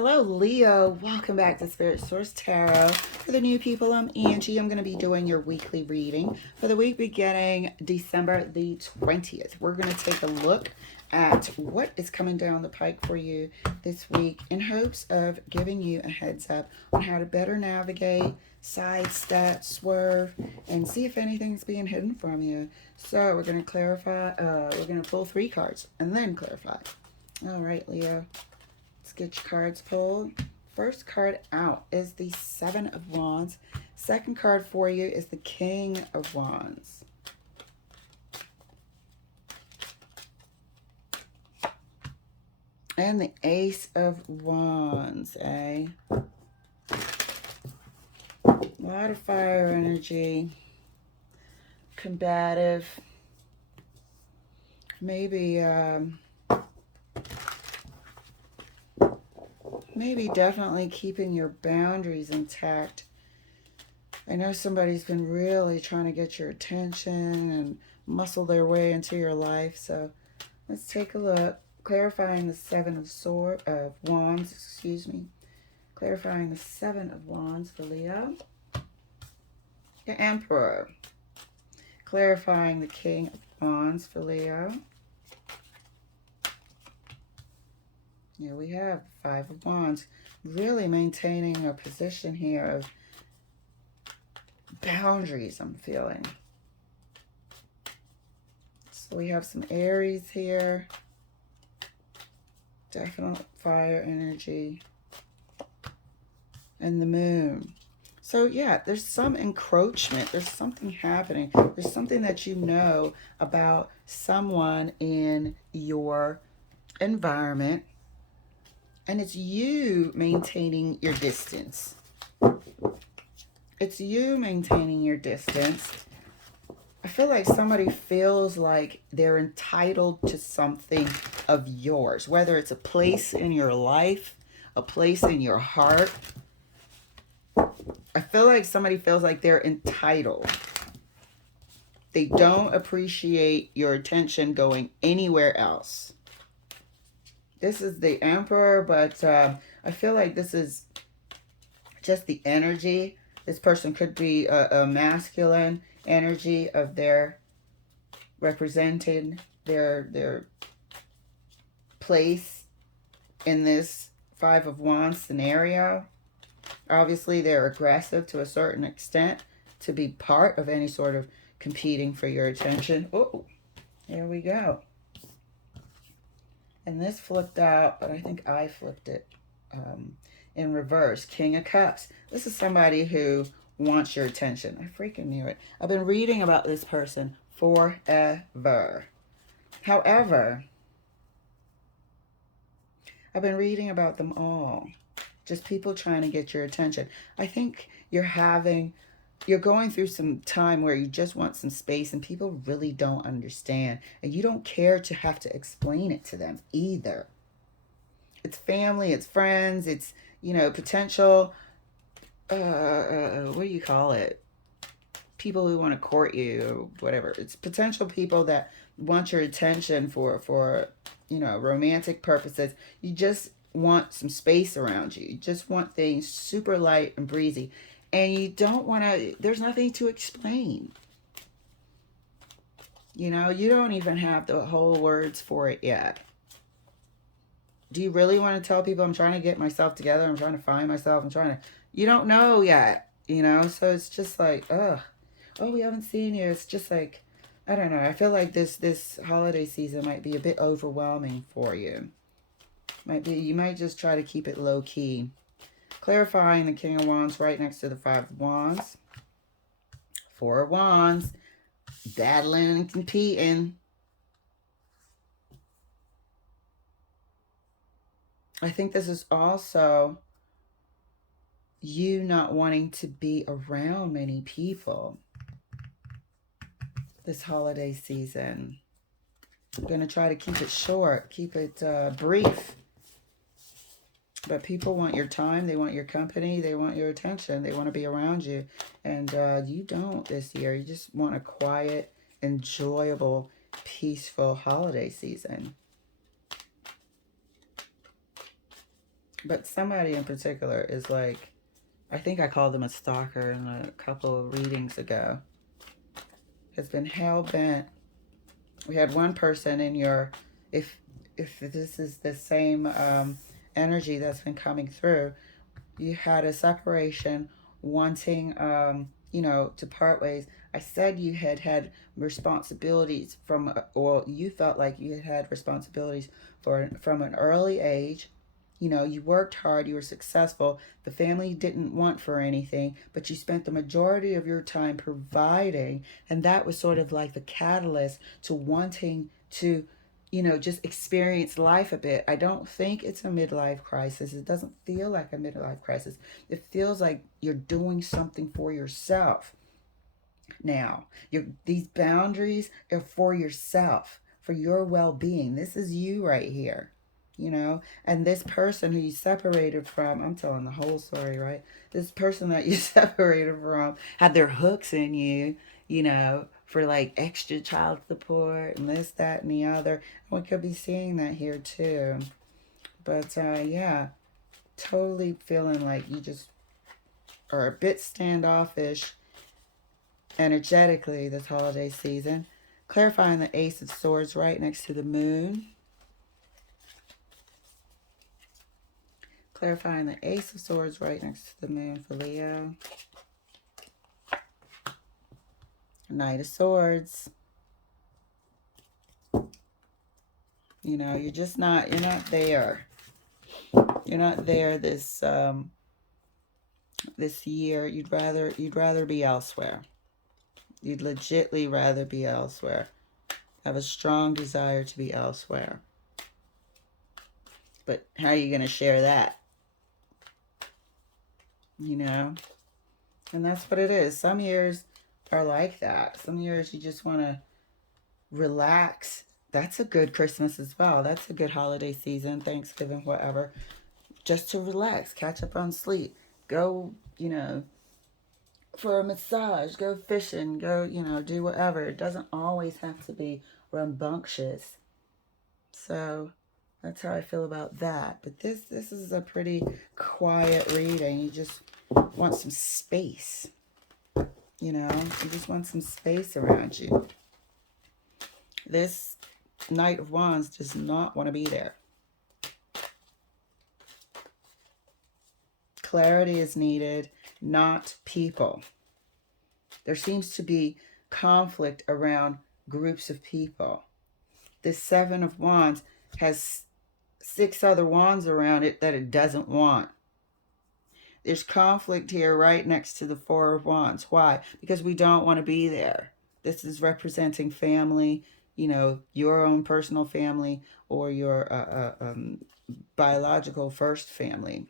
Hello, Leo. Welcome back to Spirit Source Tarot. For the new people, I'm Angie. I'm going to be doing your weekly reading for the week beginning December the 20th. We're going to take a look at what is coming down the pike for you this week in hopes of giving you a heads up on how to better navigate, sidestep, swerve, and see if anything's being hidden from you. So we're going to clarify, we're going to pull 3 cards and then clarify. All right, Leo. Let's get your cards pulled. First card out is the 7 of Wands. Second card for you is the King of Wands. And the Ace of Wands, eh? A lot of fire energy. Combative. Maybe definitely keeping your boundaries intact. I know somebody's been really trying to get your attention and muscle their way into your life. So let's take a look. Clarifying the 7 of Wands, excuse me. Clarifying the 7 of Wands for Leo. The Emperor. Clarifying the King of Wands for Leo. Here we have the 5 of Wands, really maintaining a position here of boundaries, I'm feeling. So we have some Aries here, definite fire energy, and the Moon. So yeah, there's some encroachment, there's something happening, there's something that you know about someone in your environment. And it's you maintaining your distance. It's you maintaining your distance. I feel like somebody feels like they're entitled to something of yours, whether it's a place in your life, a place in your heart. I feel like somebody feels like they're entitled. They don't appreciate your attention going anywhere else. This is the Emperor, but I feel like this is just the energy. This person could be a masculine energy of their representing their place in this 5 of Wands scenario. Obviously, they're aggressive to a certain extent to be part of any sort of competing for your attention. Oh, here we go. And this flipped out, but I think I flipped it in reverse. King of Cups. This is somebody who wants your attention. I freaking knew it. I've been reading about this person forever. However, I've been reading about them all. Just people trying to get your attention. I think you're going through some time where you just want some space and people really don't understand. And you don't care to have to explain it to them either. It's family, it's friends, it's, potential, what do you call it? People who want to court you, whatever. It's potential people that want your attention for romantic purposes. You just want some space around you. You just want things super light and breezy. And you don't want to, there's nothing to explain. You don't even have the whole words for it yet. Do you really want to tell people I'm trying to get myself together? I'm trying to find myself. You don't know yet, So it's just like, ugh. Oh, we haven't seen you. It's just like, I don't know. I feel like this holiday season might be a bit overwhelming for you. You might just try to keep it low key. Clarifying the King of Wands right next to the 5 of Wands. 4 of Wands. Battling and competing. I think this is also you not wanting to be around many people this holiday season. I'm going to try to keep it short, keep it brief. But people want your time, they want your company, they want your attention, they want to be around you. And you don't this year. You just want a quiet, enjoyable, peaceful holiday season. But somebody in particular is like, I think I called them a stalker in a couple of readings ago, has been hell-bent. We had one person in your, if if this is the same energy that's been coming through, you had a separation, wanting, to part ways. I said you had had responsibilities from, or you felt like you had had responsibilities from an early age. You worked hard, you were successful. The family didn't want for anything, but you spent the majority of your time providing, and that was sort of like the catalyst to wanting to just experience life a bit. I don't think it's a midlife crisis. It doesn't feel like a midlife crisis. It feels like you're doing something for yourself now. These boundaries are for yourself, for your well-being. This is you right here. And this person who you separated from, I'm telling the whole story, right? This person that you separated from had their hooks in you, for like extra child support and this, that, and the other. And we could be seeing that here too. But yeah, totally feeling like you just are a bit standoffish energetically this holiday season. Clarifying the Ace of Swords right next to the moon. Clarifying the Ace of Swords right next to the moon for Leo. Knight of Swords. You're just not, you're not there. You're not there this this year. You'd rather be elsewhere. You'd legitly rather be elsewhere. Have a strong desire to be elsewhere. But how are you going to share that? And that's what it is. Some years are like that. Some years you just want to relax. That's a good Christmas as well. That's a good holiday season, Thanksgiving, whatever. Just to relax, catch up on sleep. Go, for a massage, go fishing, go, do whatever. It doesn't always have to be rambunctious. So that's how I feel about that. But this is a pretty quiet reading. You just want some space. You just want some space around you. This Knight of Wands does not want to be there. Clarity is needed, not people. There seems to be conflict around groups of people. This Seven of Wands has 6 other wands around it that it doesn't want. There's conflict here right next to the Four of Wands. Why? Because we don't want to be there. This is representing family, your own personal family or your biological first family.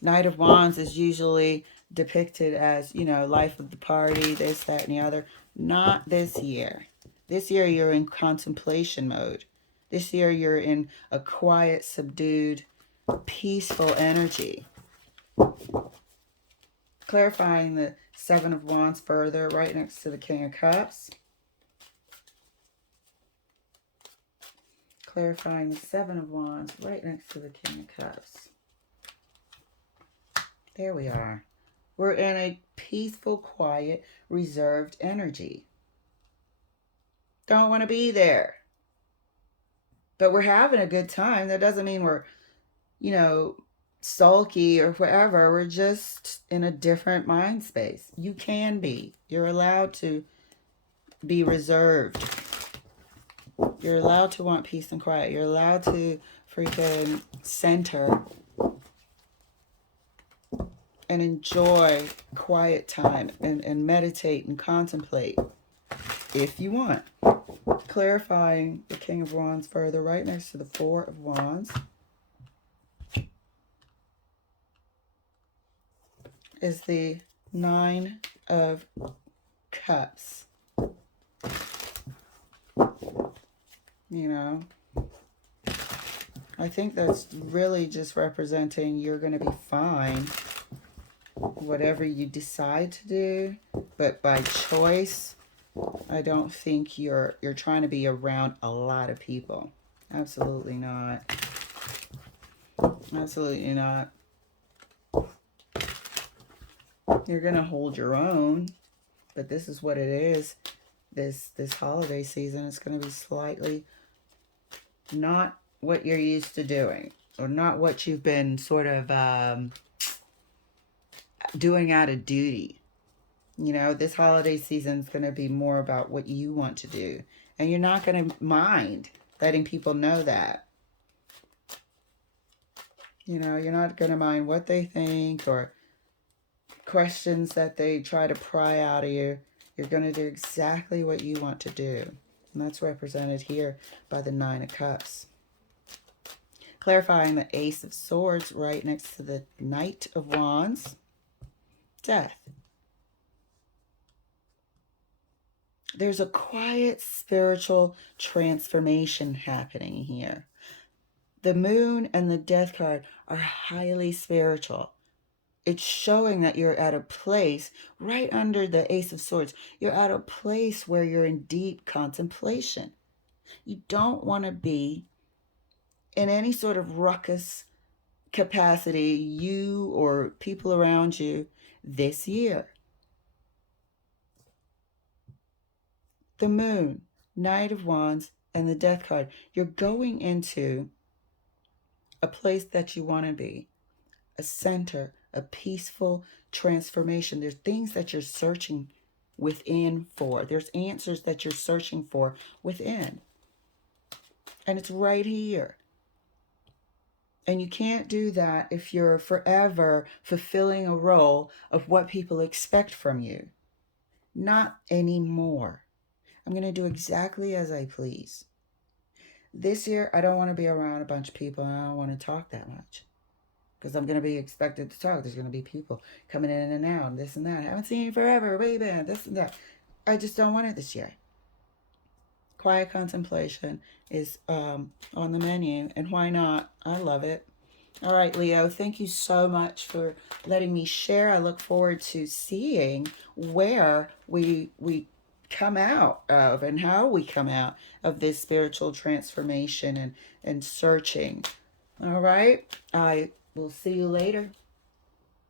Knight of Wands is usually depicted as, life of the party, this, that, and the other. Not this year. This year you're in contemplation mode. This year you're in a quiet, subdued, peaceful energy. Clarifying the Seven of Wands further, right next to the King of Cups. Clarifying the Seven of Wands right next to the King of Cups. There we are. We're in a peaceful, quiet, reserved energy. Don't want to be there. But we're having a good time. That doesn't mean we're, sulky or whatever. We're just in a different mind space. You can be. You're allowed to be reserved. You're allowed to want peace and quiet. You're allowed to freaking center and enjoy quiet time and meditate and contemplate if you want. Clarifying the King of Wands further, right next to the Four of Wands is the Nine of Cups. I think that's really just representing you're going to be fine whatever you decide to do, but by choice, I don't think you're trying to be around a lot of people. Absolutely not. Absolutely not. You're going to hold your own, but this is what it is. This holiday season is going to be slightly not what you're used to doing, or not what you've been sort of doing out of duty. You know, this holiday season is going to be more about what you want to do. And you're not going to mind letting people know that. You know, you're not going to mind what they think or questions that they try to pry out of you. You're going to do exactly what you want to do. And that's represented here by the Nine of Cups. Clarifying the Ace of Swords right next to the Knight of Wands. Death. There's a quiet spiritual transformation happening here. The Moon and the Death card are highly spiritual. It's showing that you're at a place right under the Ace of Swords. You're at a place where you're in deep contemplation. You don't want to be in any sort of ruckus capacity, you or people around you, this year. The Moon, Knight of Wands, and the Death card. You're going into a place that you want to be, a center, a peaceful transformation. There's things that you're searching within for. There's answers that you're searching for within. And it's right here. And you can't do that if you're forever fulfilling a role of what people expect from you. Not anymore. I'm going to do exactly as I please. This year, I don't want to be around a bunch of people, and I don't want to talk that much. Because I'm going to be expected to talk. There's going to be people coming in and out, and this and that. I haven't seen you forever, baby, this and that. I just don't want it this year. Quiet contemplation is on the menu, and why not? I love it. All right, Leo, thank you so much for letting me share. I look forward to seeing where we come out of and how we come out of this spiritual transformation and searching. All right, I will see you later.